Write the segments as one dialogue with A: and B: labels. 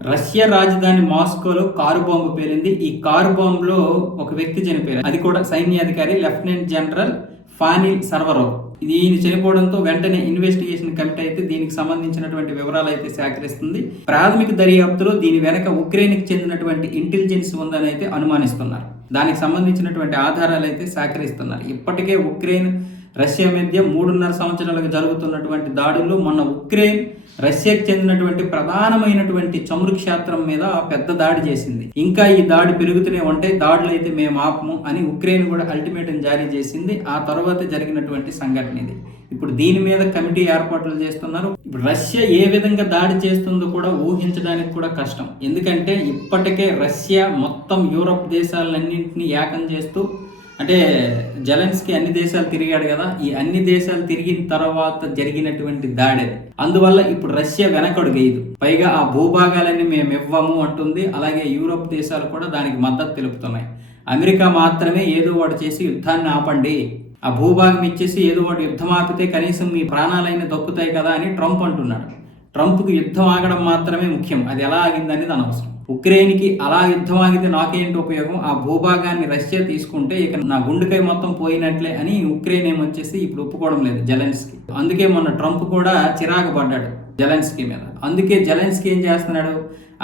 A: Russia రాజధాని మాస్కోలో car bomb పేలింది. ఈ కారు బాంబులో ఒక వ్యక్తి చనిపోయారు. అది కూడా సైన్యాధికారి లెఫ్టినెంట్ జనరల్ ఫానిల్ సర్వరో ఈయన చనిపోవడంతో వెంటనే ఇన్వెస్టిగేషన్ కమిటీ అయితే దీనికి సంబంధించినటువంటి వివరాలు అయితే సేకరిస్తుంది. ప్రాథమిక దర్యాప్తులో దీని వెనక ఉక్రెయిన్కి చెందినటువంటి ఇంటెలిజెన్స్ ఉందని అయితే అనుమానిస్తున్నారు. దానికి సంబంధించినటువంటి ఆధారాలు అయితే సేకరిస్తున్నారు. ఇప్పటికే ఉక్రెయిన్ రష్యా మధ్య మూడున్నర సంవత్సరాలుగా జరుగుతున్నటువంటి దాడుల్లో మొన్న ఉక్రెయిన్ రష్యాకి చెందినటువంటి ప్రధానమైనటువంటి చమురు క్షేత్రం మీద పెద్ద దాడి చేసింది. ఇంకా ఈ దాడి పెరుగుతూనే ఉంటే దాడులు అయితే మేము ఆపము అని ఉక్రెయిన్ కూడా అల్టిమేటం జారీ చేసింది. ఆ తర్వాత జరిగినటువంటి సంఘటన ఇది. ఇప్పుడు దీని మీద కమిటీ ఏర్పాట్లు చేస్తున్నారు. ఇప్పుడు రష్యా ఏ విధంగా దాడి చేస్తుందో కూడా ఊహించడానికి కూడా కష్టం. ఎందుకంటే ఇప్పటికే రష్యా మొత్తం యూరప్ దేశాలన్నింటినీ ఏకం చేస్తూ అంటే జలెన్స్కి అన్ని దేశాలు తిరిగాడు కదా ఈ అన్ని దేశాలు తిరిగిన తర్వాత జరిగినటువంటి దాడి అందువల్ల ఇప్పుడు రష్యా వెనకడుగేయదు పైగా ఆ భూభాగాలన్నీ మేము ఇవ్వము అంటుంది. అలాగే యూరోప్ దేశాలు కూడా దానికి మద్దతు తెలుపుతున్నాయి. అమెరికా మాత్రమే ఏదో ఒకటి చేసి యుద్ధాన్ని ఆపండి. ఆ భూభాగం ఇచ్చేసి ఏదో ఒకటి యుద్ధం ఆపితే కనీసం మీ ప్రాణాలైనా దక్కుతాయి కదా అని ట్రంప్ అంటున్నాడు. ట్రంప్కి యుద్ధం ఆగడం మాత్రమే ముఖ్యం. అది ఎలా ఆగిందనేది అనవసరం. ఉక్రెయిన్కి అలా యుద్ధం ఆగితే నాకేంటి ఉపయోగం? ఆ భూభాగాన్ని రష్యా తీసుకుంటే ఇక నా గుండెకాయ మొత్తం పోయినట్లే అని ఉక్రెయిన్ ఏమొచ్చేసి ఇప్పుడు ఒప్పుకోవడం లేదు జెలెన్స్కి. అందుకే మొన్న ట్రంప్ కూడా చిరాకు పడ్డాడు. జలెన్స్కీ మీద. అందుకే జలెన్స్కీ ఏం చేస్తున్నాడు?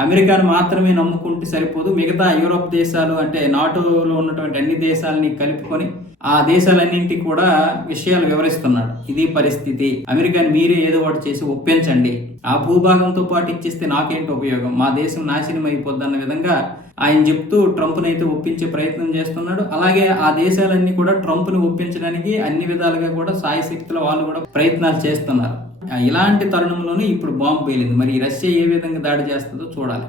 A: అమెరికాను మాత్రమే నమ్ముకుంటే సరిపోదు. మిగతా యూరోప్ దేశాలు అంటే నాటోలో ఉన్నటువంటి అన్ని దేశాలని కలుపుకొని ఆ దేశాలన్నింటి కూడా విషయాలు వివరిస్తున్నాడు. ఇది పరిస్థితి. అమెరికాని మీరే ఏదో ఒకటి చేసి ఒప్పించండి. ఆ భూభాగంతో పాటు ఇచ్చేస్తే నాకేంటి ఉపయోగం? మా దేశం నాశనం అయిపోద్దన్న విధంగా ఆయన చెప్తూ ట్రంప్ని అయితే ఒప్పించే ప్రయత్నం చేస్తున్నాడు. అలాగే ఆ దేశాలన్నీ కూడా ట్రంప్ని ఒప్పించడానికి అన్ని విధాలుగా కూడా సాయశక్తుల వాళ్ళు కూడా ప్రయత్నాలు చేస్తున్నారు. ఇలాంటి తరుణంలోనే ఇప్పుడు బాంబు పేలింది. మరి రష్యా ఏ విధంగా దాడి చేస్తుందో చూడాలి.